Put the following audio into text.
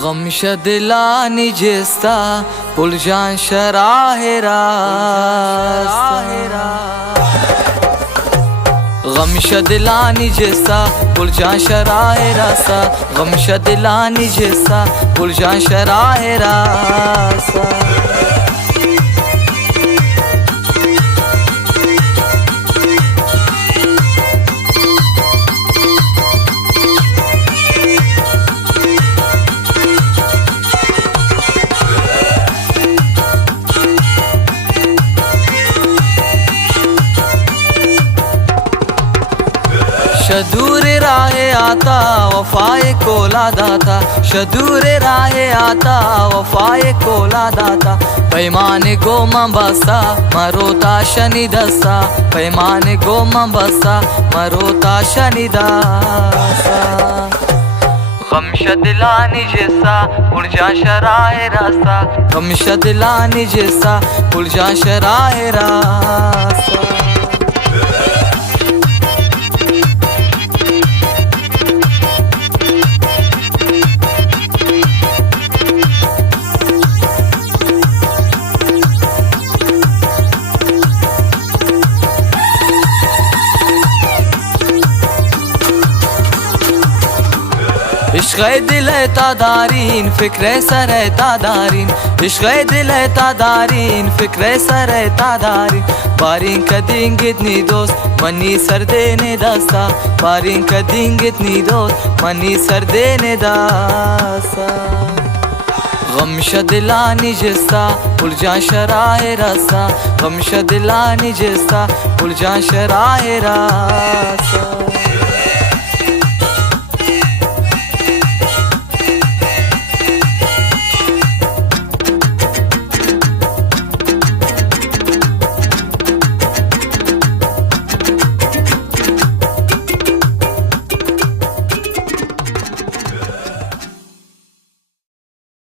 गमशा दिला निजेस्ता पुलजान शराहेरा गमशा दिला निजेस्ता पुलजान शराहेरा सा गमशा दिला निजेस्ता पुलजान शराहेरा सा शदूर राहे आता वफाए कोला दाता शदूर राहे आता वफाए कोला दाता पैमाने गो मंबसा मरोता शनि दसा पैमाने गो मंबसा मरोता शनि दसा गमशा दिला निजेसा पुलजा शराहे रासा गमशा दिला निजेसा पुलजा शराहे रासा इश्क़े दिल तादारीन फ़िक्र सर तादारीन इश्क़े दिल तादारीन फ़िक्र सर तादारीन बारिन कदिंग इतनी दोस्त मनी सर देने दासा बारिन कदिंग इतनी दोस्त मनी सर देने दासा गमशा दिला निजेस्ता पुलजान शराहे रासा गमशा दिला निजेस्ता पुलजान शराहे रासा